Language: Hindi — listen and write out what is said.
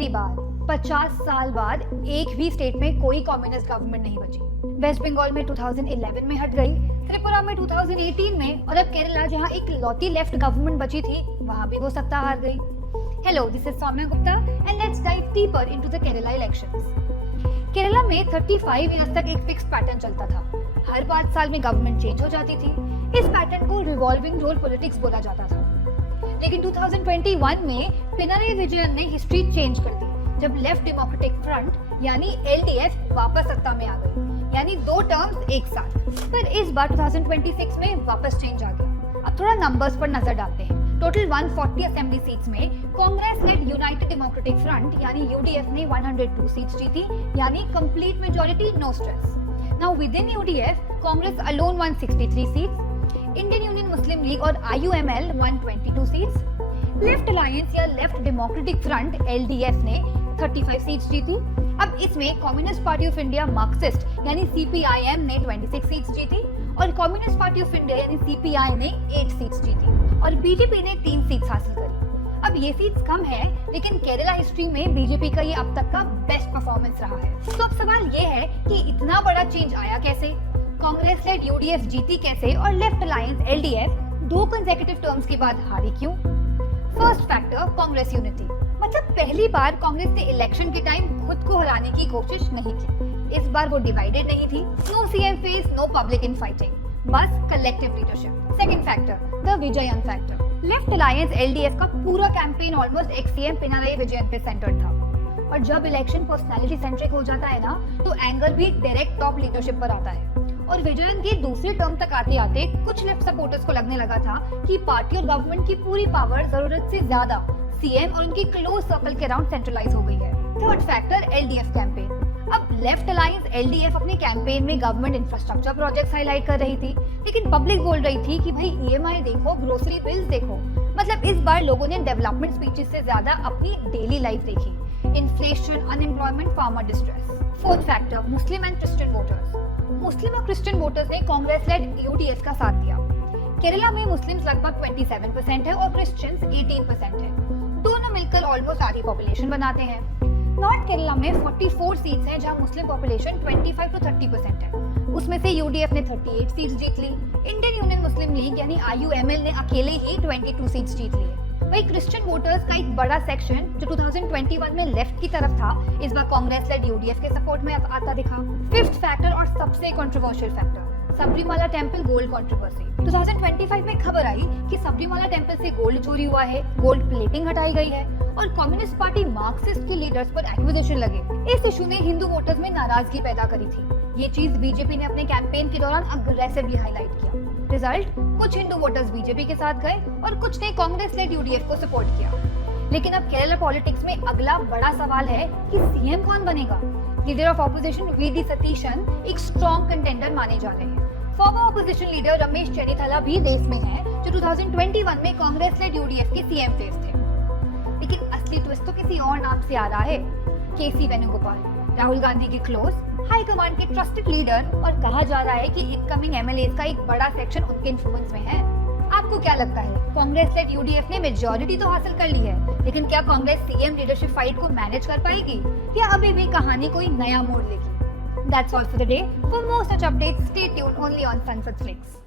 पहली बार 50 साल बाद एक भी स्टेट में कोई कम्युनिस्ट गवर्नमेंट नहीं बची। वेस्ट बंगाल में 2011 में हट गई, त्रिपुरा में 2018 में, और अब केरला जहां एक लौती लेफ्ट गवर्नमेंट बची थी वहां भी वो सत्ता हार गई। Hello, this is Saumya Gupta and let's dive deeper into the Kerala elections. Kerala में 35 इयर्स तक एक फिक्स पैटर्न चलता था। हर 5 साल में गवर्नमेंट चेंज हो जाती थी। इस पैटर्न को रिवॉल्विंग डोर पॉलिटिक्स बोला जाता था। लेकिन 2021 में पिनाराई विजयन ने हिस्ट्री चेंज कर दी जब लेफ्ट डेमोक्रेटिक फ्रंट यानी एलडीएफ वापस सत्ता में आ गई, यानी 2 टर्म्स एक साथ। पर इस बार 2026 में वापस चेंज आ गया। अब थोड़ा नंबर्स पर नजर डालते हैं। टोटल 140 असेंबली सीट्स में Congress led United Democratic Front यानी यूडीएफ ने 102 सीट्स जीती, यानी complete majority, no stress. Now within UDF Congress alone 163 seats, Indian Union Muslim League और आईयूएमएल 122 सीट्स, लेफ्ट अलायंस या लेफ्ट डेमोक्रेटिक फ्रंट एलडीएफ ने 35 सीट्स जीती। अब इसमें communist party of India Marxist यानी सीपीआईएम ने 26 सीट्स जीती और कम्युनिस्ट पार्टी ऑफ इंडिया यानी सीपीआई ने 8 सीट्स जीती और बीजेपी ने 3 सीट्स हासिल करी। अब ये सीट्स कम है, लेकिन केरला हिस्ट्री में बीजेपी का ये अब तक का बेस्ट परफॉर्मेंस रहा है। तो अब सवाल ये है कि इतना बड़ा चेंज आया कैसे, कांग्रेस लेड यूडीएफ जीती कैसे और left alliance LDF 2 consecutive terms के बाद हारी क्यों? First factor, Congress unity. मतलब पहली बार कांग्रेस ने इलेक्शन के टाइम खुद को हराने की कोशिश नहीं की। इस बार वो डिवाइडेड नहीं थी। No CM face, no public in fighting, बस collective leadership. Second factor, the Vijayan factor. Left alliance LDF का पूरा campaign almost ex CM Pinarayi Vijayan पे सेंटर्ड था। और जब इलेक्शन पर्सनालिटी सेंट्रिक हो जाता है ना, तो एंगर भी डायरेक्ट टॉप लीडरशिप पर आता है। और विजयन के दूसरे टर्म तक आते आते कुछ लेफ्ट सपोर्टर्स को लगने लगा था कि पार्टी और गवर्नमेंट की पूरी पावर जरूरत से ज्यादा सीएम और उनकी क्लोज सर्कल के अराउंड सेंट्रलाइज हो गई है। Third factor, LDF campaign. अब लेफ्ट अलायंस एलडीएफ अपने कैंपेन में गवर्नमेंट इंफ्रास्ट्रक्चर प्रोजेक्ट्स हाईलाइट कर रही थी, लेकिन पब्लिक बोल रही थी कि भाई ईएमआई देखो, ग्रोसरी बिल्स देखो। मतलब इस बार लोगों ने डेवलपमेंट स्पीचेस से ज्यादा अपनी डेली लाइफ देखी, inflation, unemployment, farmer distress. Fourth factor, Muslim and Christian voters. Muslim और क्रिश्चियन वोटर्स ने कांग्रेस लेड यूडीएफ का साथ दिया। केरला में मुस्लिम्स लगभग 27% है और क्रिश्चियंस 18% है। दोनों मिलकर ऑलमोस्ट आधी पॉपुलेशन बनाते हैं। नॉर्थ केरला में 44 सीट्स हैं जहां मुस्लिम पॉपुलेशन 25 to 30% है। उसमें से यूडीएफ ने 38 सीट्स जीत ली। इंडियन यूनियन मुस्लिम लीग यानी आईयूएमएल ने अकेले ही 22 सीट्स जीत ली। वही क्रिश्चियन वोटर्स का एक बड़ा सेक्शन जो 2021 में लेफ्ट की तरफ था, इस बार कांग्रेस लेड यूडीएफ के सपोर्ट में आता दिखा। फिफ्थ फैक्टर और सबसे controversial factor, Sabarimala temple gold controversy. 2025 में खबर आई कि सबरीमाला टेंपल से गोल्ड चोरी हुआ है, गोल्ड प्लेटिंग हटाई गई है और कम्युनिस्ट पार्टी मार्क्सिस्ट के लीडर्स पर एक्विजिशन लगे। इस इशू ने हिंदू वोटर्स में नाराजगी पैदा करी थी। ये चीज बीजेपी ने अपने कैंपेन के दौरान अग्रेसिवली हाईलाइट किया। रिजल्ट, कुछ हिंदू वोटर्स बीजेपी के साथ गए और कुछ ने कांग्रेस लेड यूडीएफ को सपोर्ट किया। लेकिन अब केरला पॉलिटिक्स में अगला बड़ा सवाल है कि सीएम कौन बनेगा। Leader of opposition VD Satheesan एक स्ट्रॉन्ग कंटेंडर माने जा रहे हैं। Former opposition leader Ramesh Chennithala भी रेस में हैं, जो 2021 में कांग्रेस लेड यूडीएफ के सीएम फेस थे। लेकिन असली ट्विस्ट तो किसी और नाम से आ रहा है, केसी वेणुगोपाल, राहुल गांधी के क्लोज, हाई कमांड के ट्रस्टेड लीडर, और कहा जा रहा है कि इनकमिंग एमएलएज का एक बड़ा सेक्शन उनके इन्फ्लुएंस में है। आपको क्या लगता है, कांग्रेस लेड यूडीएफ ने मेजॉरिटी तो हासिल कर ली है, लेकिन क्या कांग्रेस सीएम लीडरशिप फाइट को मैनेज कर पाएगी या अभी भी कहानी कोई नया मोड़ लेगी? That's all for the day. For more such updates, stay tuned only on Sunset Flix.